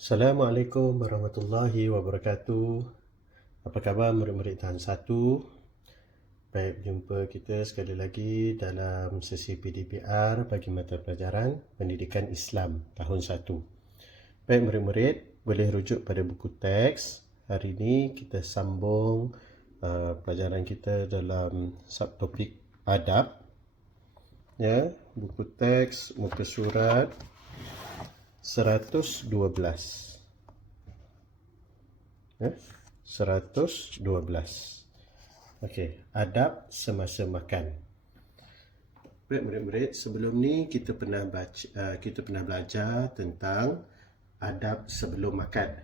Assalamualaikum warahmatullahi wabarakatuh. Apa khabar murid-murid Tahan 1? Baik, jumpa kita sekali lagi dalam sesi PDPR bagi mata pelajaran Pendidikan Islam tahun 1. Baik murid-murid, boleh rujuk pada buku teks. Hari ini kita sambung pelajaran kita dalam subtopik adab. Ya, buku teks muka surat 112. 112. Okey, adab semasa makan. Baik murid-murid, sebelum ni kita pernah belajar tentang adab sebelum makan.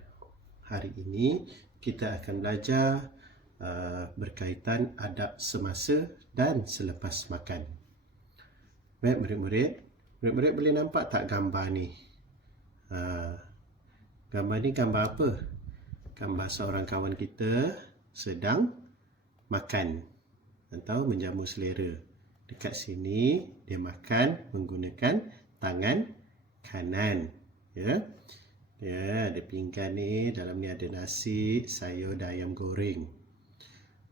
Hari ini kita akan belajar berkaitan adab semasa dan selepas makan. Baik murid-murid, murid-murid boleh nampak tak gambar ni? Gambar ni gambar apa? Gambar seorang kawan kita sedang makan atau menjamu selera. Dekat sini dia makan menggunakan tangan kanan. Ya. Ya, ada pinggan ni, dalam ni ada nasi, sayur dan ayam goreng.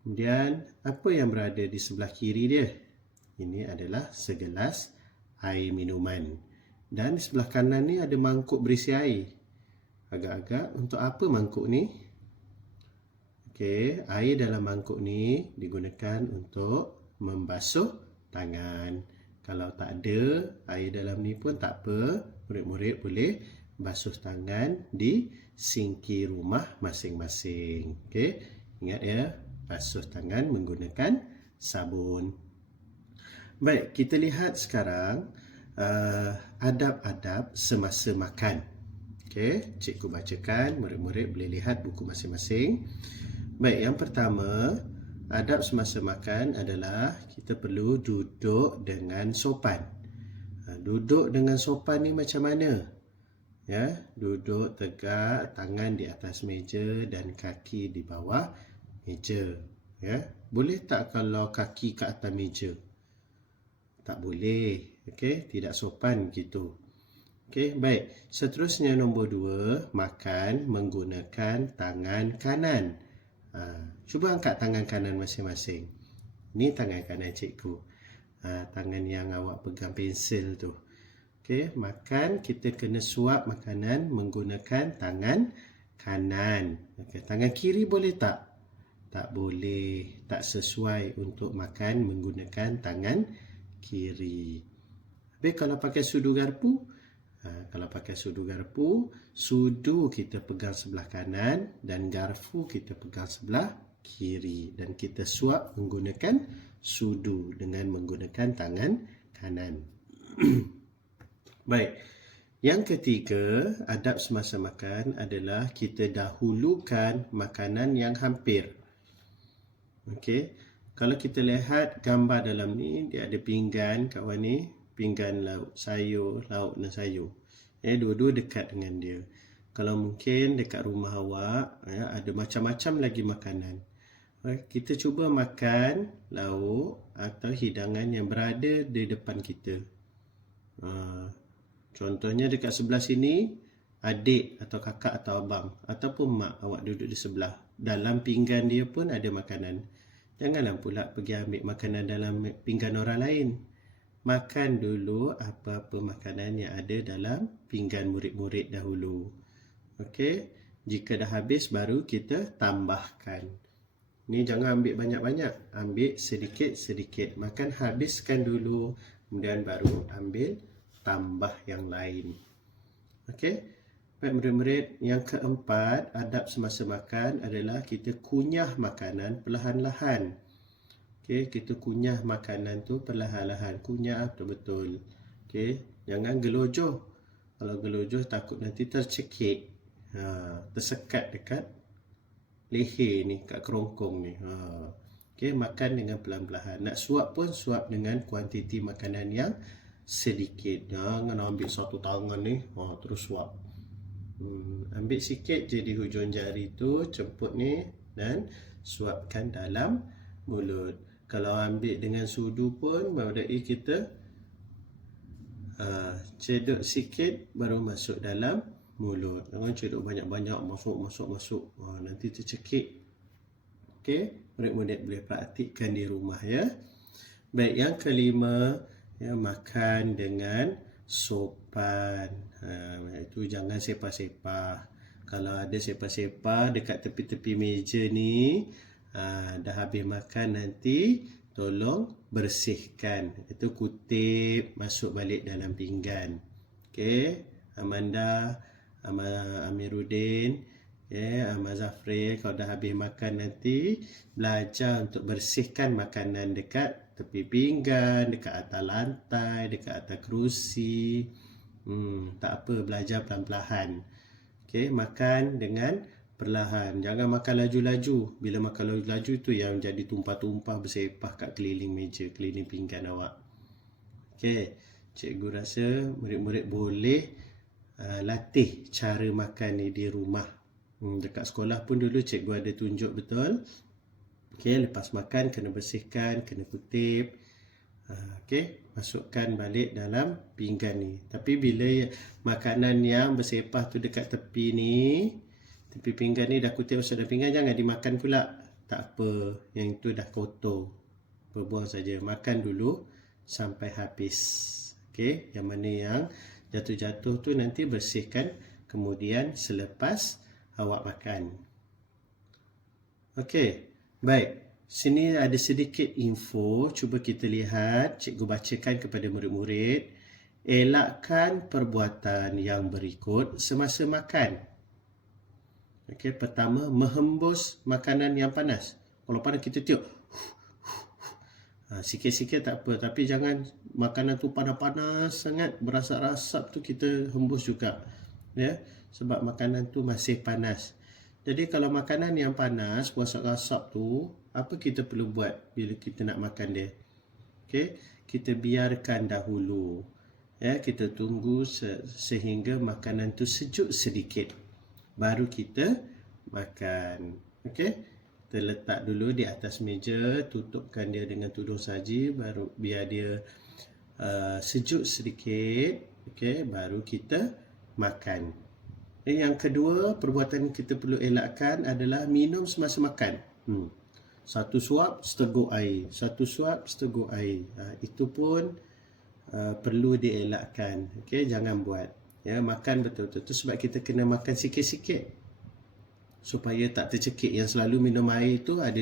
Kemudian apa yang berada di sebelah kiri dia? Ini adalah segelas air minuman. Dan di sebelah kanan ni ada mangkuk berisi air. Agak-agak untuk apa mangkuk ni? Okey, air dalam mangkuk ni digunakan untuk membasuh tangan. Kalau tak ada air dalam ni pun tak apa, murid-murid boleh basuh tangan di sinki rumah masing-masing. Okey, ingat ya, basuh tangan menggunakan sabun. Baik, kita lihat sekarang adab-adab semasa makan. Okey, cikgu bacakan, murid-murid boleh lihat buku masing-masing. Baik, yang pertama, adab semasa makan adalah kita perlu duduk dengan sopan. Duduk dengan sopan ni macam mana? Ya, duduk tegak, tangan di atas meja dan kaki di bawah meja. Ya, boleh tak kalau kaki ke atas meja? Tak boleh. Okey, tidak sopan gitu. Okey, baik. Seterusnya nombor 2, makan menggunakan tangan kanan. Cuba angkat tangan kanan masing-masing. Ini tangan kanan cikgu. Tangan yang awak pegang pensel tu. Okey, makan kita kena suap makanan menggunakan tangan kanan. Okey, tangan kiri boleh tak? Tak boleh. Tak sesuai untuk makan menggunakan tangan kiri. Tapi kalau pakai sudu garpu, sudu kita pegang sebelah kanan dan garpu kita pegang sebelah kiri. Dan kita suap menggunakan sudu dengan menggunakan tangan kanan. Baik. Yang ketiga, adab semasa makan adalah kita dahulukan makanan yang hampir. Okey. Kalau kita lihat gambar dalam ni, dia ada pinggan kawan ni. Pinggan lauk dan sayur. Dua-dua dekat dengan dia. Kalau mungkin dekat rumah awak, ada macam-macam lagi makanan. Kita cuba makan lauk atau hidangan yang berada di depan kita. Contohnya dekat sebelah sini, adik atau kakak atau abang ataupun mak awak duduk di sebelah. Dalam pinggan dia pun ada makanan. Janganlah pula pergi ambil makanan dalam pinggan orang lain. Makan dulu apa-apa makanan yang ada dalam pinggan murid-murid dahulu. Okey, jika dah habis baru kita tambahkan. Ni jangan ambil banyak-banyak, ambil sedikit-sedikit. Makan habiskan dulu, kemudian baru ambil tambah yang lain. Okey. Baik murid-murid, yang keempat, adab semasa makan adalah kita kunyah makanan perlahan-lahan. Okey, kita kunyah makanan tu perlahan-lahan. Kunyah betul-betul. Okey, jangan gelojoh. Kalau gelojoh takut nanti tercekik. Tersekat dekat leher ni, kat kerongkong ni. Okey, makan dengan pelan-pelan. Nak suap pun suap dengan kuantiti makanan yang sedikit. Jangan ambil satu tangan ni, terus suap. Ambil sikit je di hujung jari tu, cemput ni dan suapkan dalam mulut. Kalau ambil dengan sudu pun berarti kita cedok sikit baru masuk dalam mulut. Jangan cedok banyak-banyak, masuk. Nanti tercekik. Okey, murid-murid boleh praktikkan di rumah ya. Baik, yang kelima, ya, makan dengan sopan. Itu jangan sepah-sepah. Kalau ada sepah-sepah dekat tepi-tepi meja ni, dah habis makan nanti tolong bersihkan. Itu kutip masuk balik dalam pinggan. Okey, Amanda, Amiruddin, Ahmad Zafri, kalau dah habis makan nanti belajar untuk bersihkan makanan dekat tepi pinggan, dekat atas lantai, dekat atas kerusi. Tak apa, belajar pelan-pelan. Okey, makan dengan perlahan. Jangan makan laju-laju. Bila makan laju-laju tu yang jadi tumpah-tumpah bersepah kat keliling meja, keliling pinggan awak. Okey, cikgu rasa murid-murid boleh latih cara makan ni di rumah. Dekat sekolah pun dulu cikgu ada tunjuk betul. Okey, lepas makan kena bersihkan, kena kutip. Okey, masukkan balik dalam pinggan ni. Tapi bila makanan yang bersepah tu dekat tepi ni, tepi pinggan ni dah kutip masuk dalam pinggan, jangan dimakan pula. Tak apa, yang itu dah kotor. Berbuang saja. Makan dulu sampai habis. Okey, yang mana yang jatuh-jatuh tu nanti bersihkan kemudian selepas awak makan. Okey, baik. Sini ada sedikit info. Cuba kita lihat. Cikgu bacakan kepada murid-murid. Elakkan perbuatan yang berikut semasa makan. Okey, pertama, menghembus makanan yang panas. Kalau panas kita tiup. Sikit-sikit tak apa. Tapi jangan makanan tu panas-panas sangat. Berasap-rasap tu kita hembus juga. Ya, sebab makanan tu masih panas. Jadi kalau makanan yang panas, berasap-rasap tu, apa kita perlu buat bila kita nak makan dia? Okey, kita biarkan dahulu. Ya, kita tunggu sehingga makanan tu sejuk sedikit. Baru kita makan. Okey, kita letak dulu di atas meja, tutupkan dia dengan tudung saji, baru biar dia sejuk sedikit. Okey, baru kita makan. Yang kedua, perbuatan kita perlu elakkan adalah minum semasa makan. Satu suap seteguk air, satu suap seteguk air. Itu pun perlu dielakkan. Okey, jangan buat. Ya, makan betul-betul. Itu sebab kita kena makan sikit-sikit supaya tak tercekik. Yang selalu minum air itu ada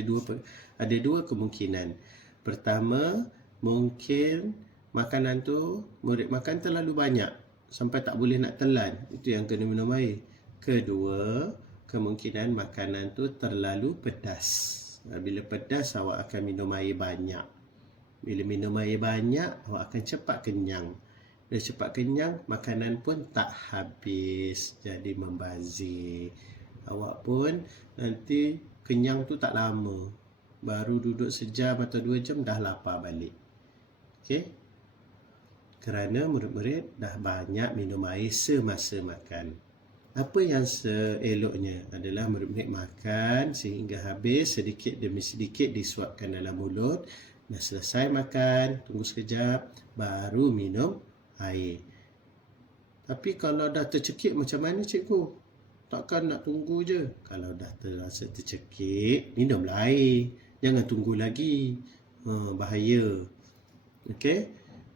dua kemungkinan. Pertama, mungkin makanan tu murid makan terlalu banyak sampai tak boleh nak telan. Itu yang kena minum air. Kedua, kemungkinan makanan tu terlalu pedas. Bila pedas, awak akan minum air banyak. Bila minum air banyak, awak akan cepat kenyang. Bila cepat kenyang, makanan pun tak habis. Jadi membazir. Awak pun nanti kenyang tu tak lama. Baru duduk sejam atau 2 jam dah lapar balik. Okey? Kerana murid-murid dah banyak minum air semasa makan. Apa yang seeloknya adalah murid-murid makan sehingga habis, sedikit demi sedikit disuapkan dalam mulut. Dah selesai makan, tunggu sekejap, baru minum air. Tapi kalau dah tercekik macam mana cikgu? Takkan nak tunggu je. Kalau dah terasa tercekik, minumlah air. Jangan tunggu lagi. Bahaya. Okey?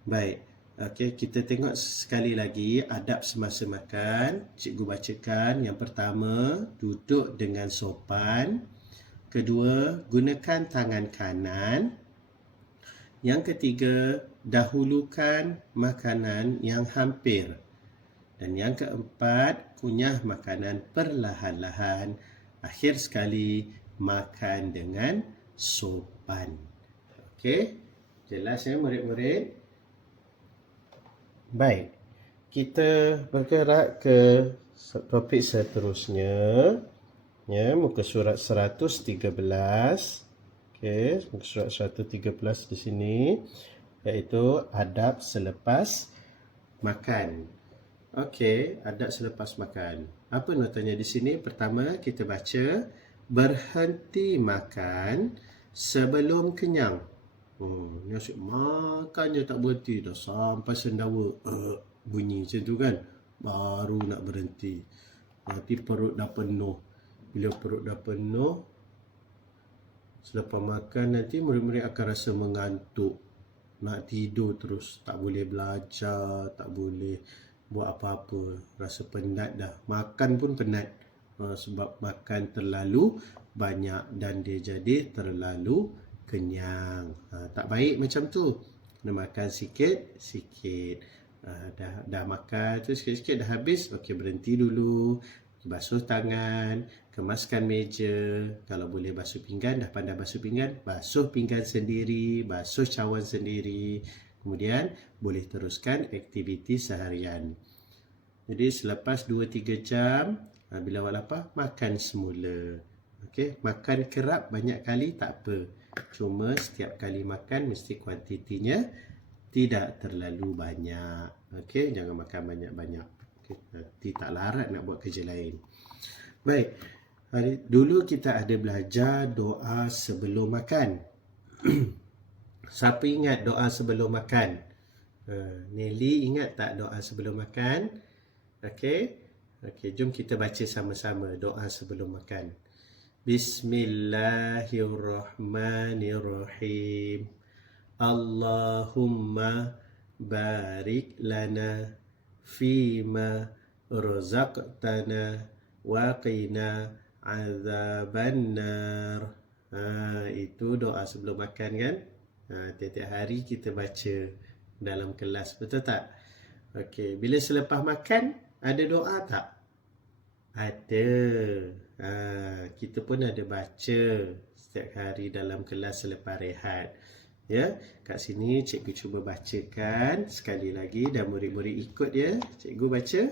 Baik. Okey, kita tengok sekali lagi adab semasa makan. Cikgu bacakan. Yang pertama, duduk dengan sopan. Kedua, gunakan tangan kanan. Yang ketiga, dahulukan makanan yang hampir. Dan yang keempat, kunyah makanan perlahan-lahan. Akhir sekali, makan dengan sopan. Okey, jelas ya murid-murid? Baik, kita bergerak ke topik seterusnya. Ya, muka surat 113. Okey, muka surat 113 di sini, iaitu adab selepas makan. Okey, adab selepas makan. Apa notanya di sini? Pertama, kita baca, berhenti makan sebelum kenyang. Ni asyik makan je tak berhenti, dah sampai sendawa bunyi macam tu kan. baru nak berhenti. Nanti perut dah penuh. Bila perut dah penuh, selepas makan nanti murid-murid akan rasa mengantuk. Nak tidur terus. Tak boleh belajar, tak boleh buat apa-apa. Rasa penat dah. Makan pun penat. Sebab makan terlalu banyak dan dia jadi terlalu kenyang. Tak baik macam tu. Kena makan sikit-sikit. Dah makan tu sikit-sikit dah habis. Okey, berhenti dulu. Basuh tangan, kemaskan meja. Kalau boleh basuh pinggan, dah pandai basuh pinggan, basuh pinggan sendiri, basuh cawan sendiri. Kemudian boleh teruskan aktiviti seharian. Jadi selepas 2-3 jam, bila awak lapar, makan semula. Okey, makan kerap banyak kali tak apa. Cuma setiap kali makan mesti kuantitinya tidak terlalu banyak. Okey, jangan makan banyak-banyak. Okay, nanti tak larat nak buat kerja lain. Baik, dulu kita ada belajar doa sebelum makan. Siapa ingat doa sebelum makan? Nelly ingat tak doa sebelum makan? Okey, jom kita baca sama-sama doa sebelum makan. Bismillahirrahmanirrahim. Allahumma barik lana fima razaqtana wa qina azabannar. Itu doa sebelum makan kan? Tiap-tiap hari kita baca dalam kelas, betul tak? Okey, bila selepas makan ada doa tak? Ada. Kita pun ada baca setiap hari dalam kelas selepas rehat. Ya, kat sini cikgu cuba bacakan sekali lagi dan murid-murid ikut ya. Cikgu baca.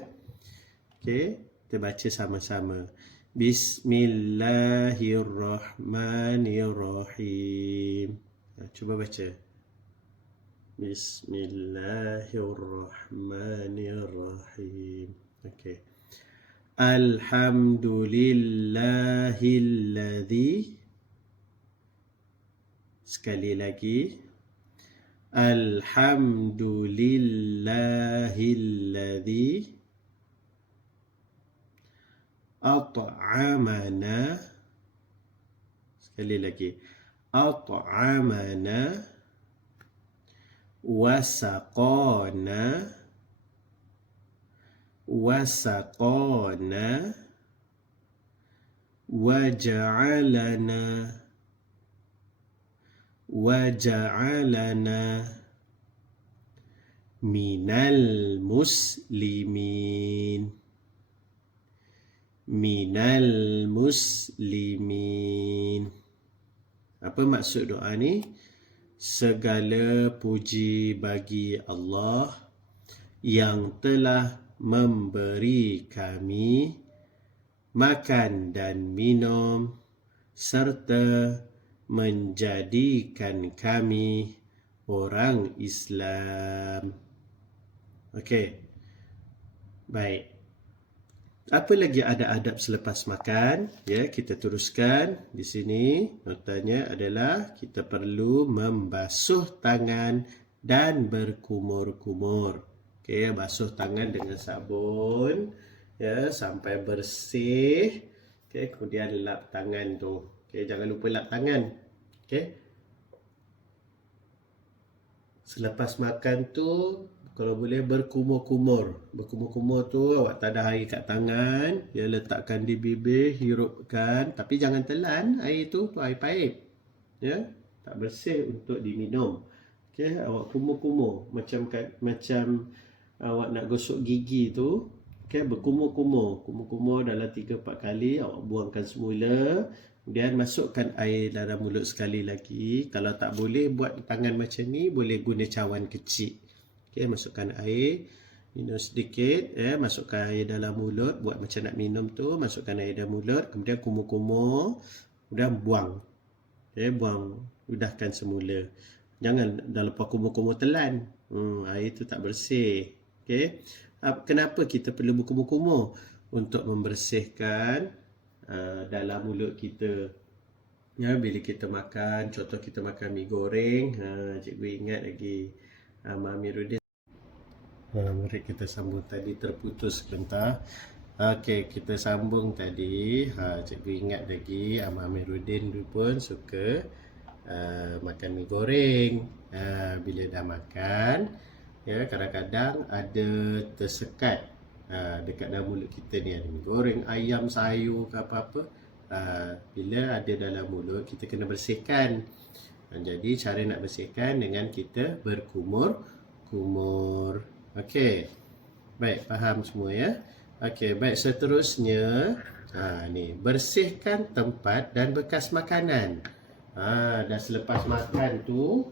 Okey, kita baca sama-sama. Bismillahirrahmanirrahim. Cuba baca. Bismillahirrahmanirrahim. Okey. Alhamdulillahilladzi. Sekali lagi. Alhamdulillahilladzi at'amana. Sekali lagi. At'amana wasaqana waja'alana minal muslimin. Apa maksud doa ni? Segala puji bagi Allah yang telah memberi kami makan dan minum serta menjadikan kami orang Islam. Okey. Baik. Apa lagi ada adab selepas makan? Ya, kita teruskan di sini. Notanya adalah kita perlu membasuh tangan dan berkumur-kumur. Okey, basuh tangan dengan sabun ya sampai bersih. Okey, kemudian lap tangan tu. Okey, jangan lupa lap tangan. Okey. Selepas makan tu kalau boleh berkumur-kumur. Berkumur-kumur tu awak tadah air kat tangan, ya letakkan di bibir, hirupkan, tapi jangan telan air tu air paip. Ya, tak bersih untuk diminum. Okey, awak kumur-kumur macam awak nak gosok gigi tu. Okey, berkumur-kumur. Kumur-kumur dalam 3-4 kali awak buangkan semula. Kemudian masukkan air dalam mulut sekali lagi. Kalau tak boleh buat tangan macam ni, boleh guna cawan kecil. Okey, masukkan air, minum sedikit, masukkan air dalam mulut, buat macam nak minum tu, masukkan air dalam mulut, kemudian kumur-kumur, kemudian buang. Okey, buang, udahkan semula. Jangan dah lepas kumur-kumur telan. Air tu tak bersih. Okey. Kenapa kita perlu berkumur-kumur? Untuk membersihkan dalam mulut kita. Ya, bila kita makan, contoh kita makan mi goreng, cikgu ingat lagi Mak Amiruddin Murid kita sambung tadi terputus sebentar. Okey, kita sambung tadi. Cikgu ingat lagi Ahmad Amiruddin dulu pun suka makan mi goreng. Bila dah makan, ya kadang-kadang ada tersekat dekat dalam mulut kita ni, ada mi goreng, ayam, sayur ke apa-apa. Bila ada dalam mulut, kita kena bersihkan. Jadi cara nak bersihkan dengan kita berkumur-kumur. Okey. Baik, faham semua ya. Okey, baik, seterusnya ni bersihkan tempat dan bekas makanan. Dah selepas makan tu,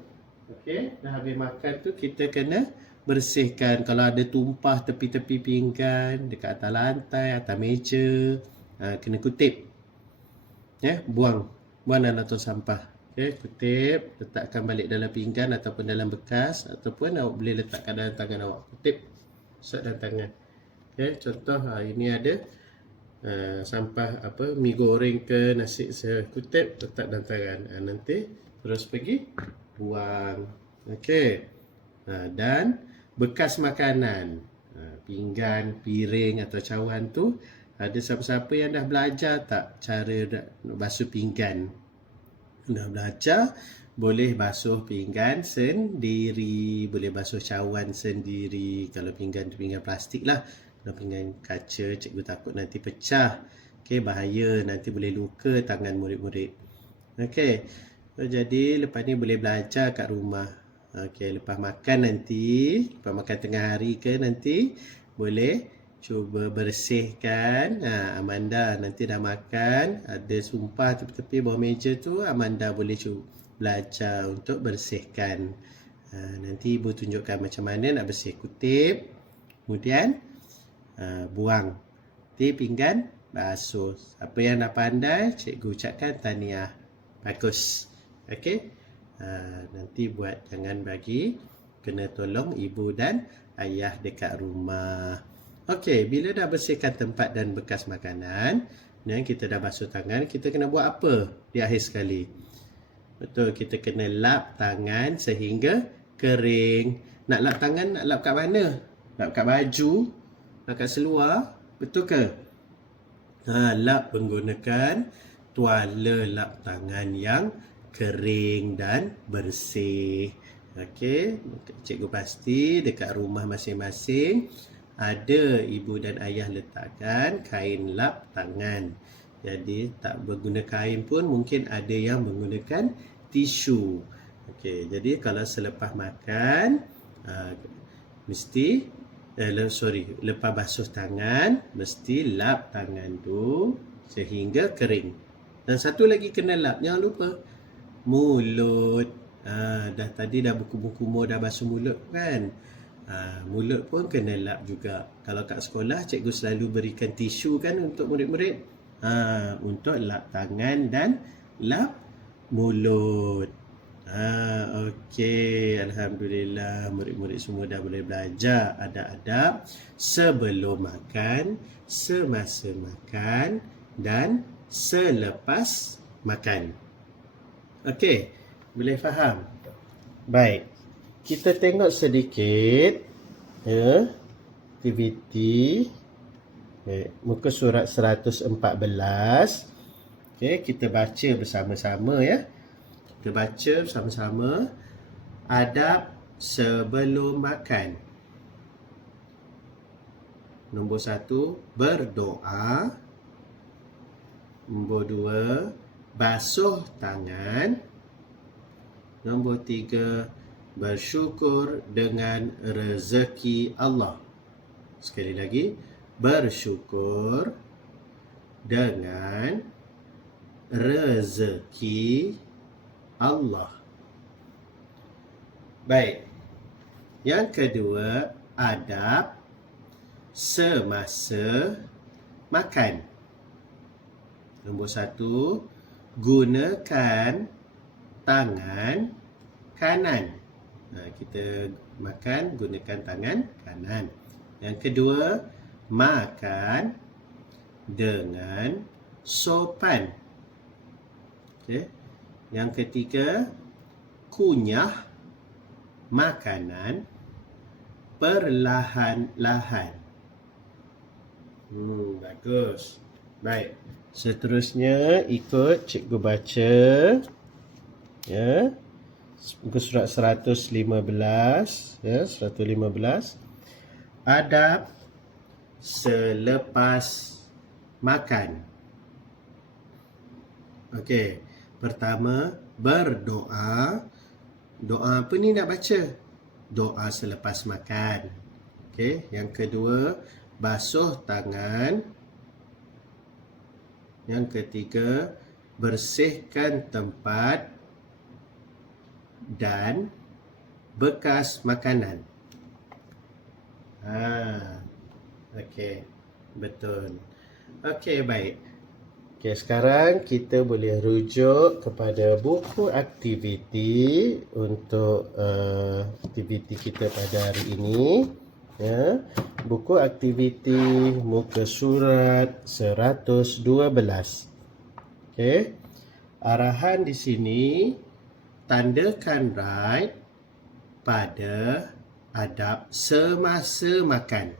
okey, dah habis makan tu kita kena bersihkan. Kalau ada tumpah tepi-tepi pinggan, dekat atas lantai, atas meja, kena kutip. Ya, buang dalam tong sampah. Okey, kutip, letakkan balik dalam pinggan ataupun dalam bekas, ataupun awak boleh letakkan dalam tangan awak. Kutip, set dalam tangan. Okey, contoh ini ada sampah mi goreng ke nasi, kutip, letak dalam tangan. Nanti terus pergi buang. Okey. Dan bekas makanan, pinggan, piring atau cawan tu, ada siapa-siapa yang dah belajar tak cara basuh pinggan? Dah belajar, boleh basuh pinggan sendiri, boleh basuh cawan sendiri. Kalau pinggan tu pinggan plastik lah. Kalau pinggan kaca, cikgu takut nanti pecah. Okey, bahaya, nanti boleh luka tangan murid-murid. Okey, jadi lepas ni boleh belajar kat rumah. Okey, lepas makan nanti, lepas makan tengah hari ke nanti, boleh cuba bersihkan. Amanda nanti dah makan, ada sumpah tepi-tepi bawah meja tu, Amanda boleh cuba belajar untuk bersihkan. Nanti ibu tunjukkan macam mana nak bersih. Kutip, kemudian buang. Nanti pinggan basuh. Apa yang dah pandai, cikgu ucapkan tahniah. Bagus. Okey. Nanti buat, jangan bagi, kena tolong ibu dan ayah dekat rumah. Okey, bila dah bersihkan tempat dan bekas makanan, dan kita dah basuh tangan, kita kena buat apa di akhir sekali? Betul, kita kena lap tangan sehingga kering. Nak lap tangan, nak lap kat mana? Lap kat baju? Lap kat seluar? Betul ke? Lap menggunakan tuala lap tangan yang kering dan bersih. Okey, cikgu pasti dekat rumah masing-masing ada ibu dan ayah letakkan kain lap tangan. Jadi tak berguna kain pun, mungkin ada yang menggunakan tisu. Okey, jadi kalau selepas makan lepas basuh tangan, mesti lap tangan tu sehingga kering. Dan satu lagi kena lap, jangan lupa mulut. Tadi dah berkumur-kumur, dah basuh mulut kan. Mulut pun kena lap juga. Kalau kat sekolah, cikgu selalu berikan tisu kan untuk murid-murid, untuk lap tangan dan lap mulut. Okey, alhamdulillah murid-murid semua dah boleh belajar adab-adab sebelum makan, semasa makan dan selepas makan. Okey, boleh faham? Baik. Kita tengok sedikit aktiviti muka surat 114. Okey, kita baca bersama-sama ya. Kita baca bersama-sama. Adab sebelum makan. Nombor 1, berdoa. Nombor 2, basuh tangan. Nombor 3, bersyukur dengan rezeki Allah. Sekali lagi, bersyukur dengan rezeki Allah. Baik. Yang kedua, adab semasa makan. Nombor 1, gunakan tangan kanan. Kita makan gunakan tangan kanan. Yang kedua, makan dengan sopan. Okey. Yang ketiga, kunyah makanan perlahan-lahan. Bagus. Baik. Seterusnya ikut cikgu baca. Ya. Muka surat 115. Ya, 115. Adab selepas makan. Okey. Pertama, berdoa. Doa apa ni nak baca? Doa selepas makan. Okey. Yang kedua, basuh tangan. Yang ketiga, bersihkan tempat dan bekas makanan. Okey, betul. Okey, baik. Okey, sekarang kita boleh rujuk kepada buku aktiviti untuk aktiviti kita pada hari ini. Ya, buku aktiviti muka surat 112. Okey. Arahan di sini, tandakan right pada adab semasa makan.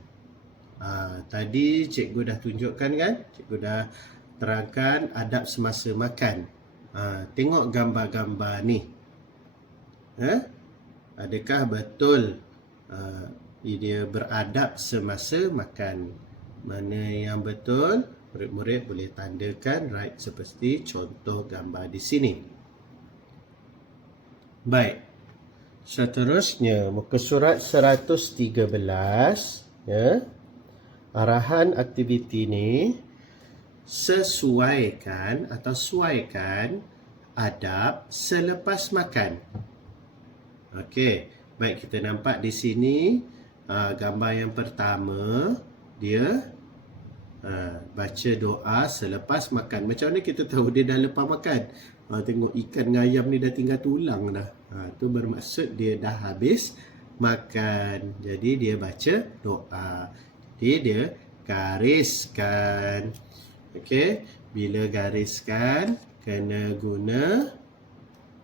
Tadi cikgu dah tunjukkan kan? Cikgu dah terangkan adab semasa makan. Tengok gambar-gambar ni. Adakah betul dia beradab semasa makan? Mana yang betul? Murid-murid boleh tandakan right seperti contoh gambar di sini. Baik. Seterusnya, muka surat 113. Ya. Arahan aktiviti ni, sesuaikan atau suaikan adab selepas makan. Okey, baik, kita nampak di sini gambar yang pertama, dia baca doa selepas makan. Macam mana kita tahu dia dah lepas makan? Tengok ikan dengan ayam ni dah tinggal tulang dah. Tu bermaksud dia dah habis makan. Jadi dia baca doa. Jadi dia gariskan. Okey, bila gariskan kena guna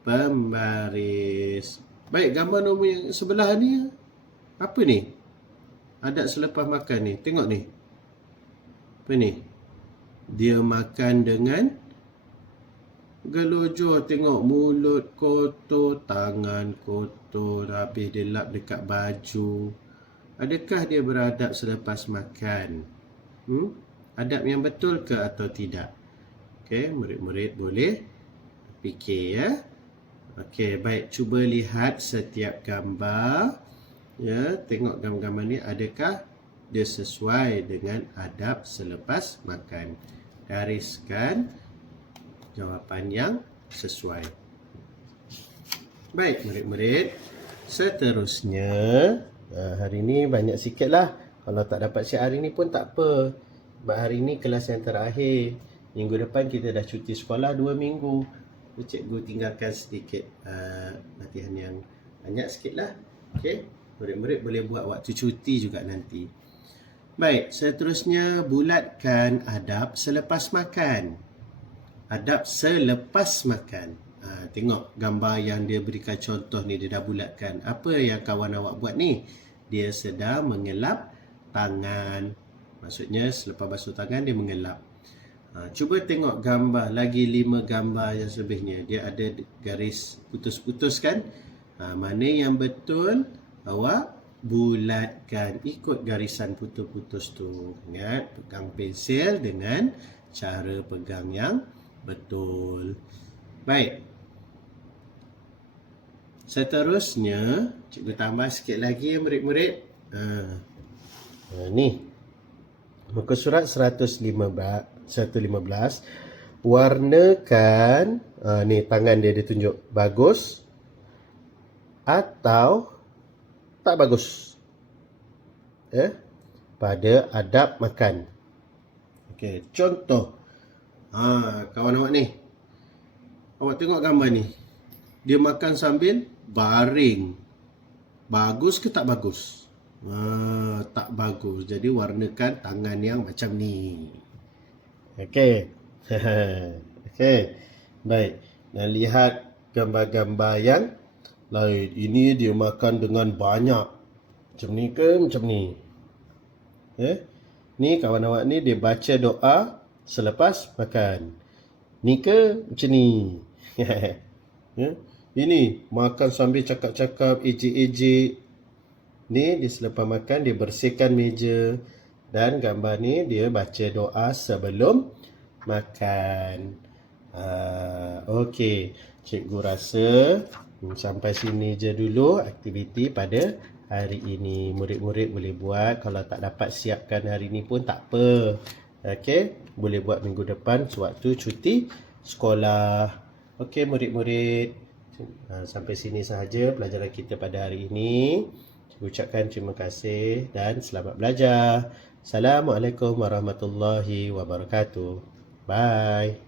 pembaris. Baik, gambar nombor yang sebelah ni apa ni? Adab selepas makan ni. Tengok ni. Apa ni? Dia makan dengan gelojoh. Tengok mulut kotor, tangan kotor, habis dia lap dekat baju. Adakah dia beradab selepas makan? Adab yang betul ke atau tidak? Okey, murid-murid boleh fikir ya. Okey, baik, cuba lihat setiap gambar. Ya, tengok gambar-gambar ni, adakah dia sesuai dengan adab selepas makan? Gariskan jawapan yang sesuai. Baik, murid-murid. Seterusnya, hari ni banyak sikit lah. Kalau tak dapat siap hari ni pun tak apa. Sebab hari ni kelas yang terakhir. Minggu depan kita dah cuti sekolah 2 minggu. Cikgu tinggalkan sedikit latihan yang banyak sikit lah. Okay? Murid-murid boleh buat waktu cuti juga nanti. Baik, seterusnya bulatkan adab selepas makan. Adab selepas makan. Tengok gambar yang dia berikan contoh ni, dia dah bulatkan. Apa yang kawan awak buat ni? Dia sedang mengelap tangan. Maksudnya selepas basuh tangan dia mengelap. Cuba tengok gambar, lagi 5 gambar yang selebihnya. Dia ada garis putus-putus kan? Mana yang betul? Awak bulatkan, ikut garisan putus-putus tu. Ingat, pegang pensel dengan cara pegang yang betul. Baik. Seterusnya, cikgu tambah sikit lagi murid-murid. Ni. Muka surat 115. Warnakan, ni tangan dia ditunjuk, bagus atau tak bagus. Pada adab makan. Okey, contoh. Kawan awak ni. Awak tengok gambar ni. Dia makan sambil baring. Bagus ke tak bagus? Tak bagus. Jadi warnakan tangan yang macam ni. Okey. Okey. Baik. Dan lihat gambar-gambar yang lain. Ini dia makan dengan banyak. Macam ni ke macam ni? Ni kawan awak ni dia baca doa selepas makan. Ni ke macam ni? Ini makan sambil cakap-cakap, ejek-ejek. Ni dia selepas makan dia bersihkan meja. Dan gambar ni dia baca doa sebelum makan. Okey, cikgu rasa sampai sini je dulu aktiviti pada hari ini. Murid-murid boleh buat. Kalau tak dapat siapkan hari ini pun tak apa. Okey, boleh buat minggu depan sewaktu cuti sekolah. Okey murid-murid, sampai sini sahaja pelajaran kita pada hari ini. Ucapkan terima kasih dan selamat belajar. Assalamualaikum warahmatullahi wabarakatuh. Bye.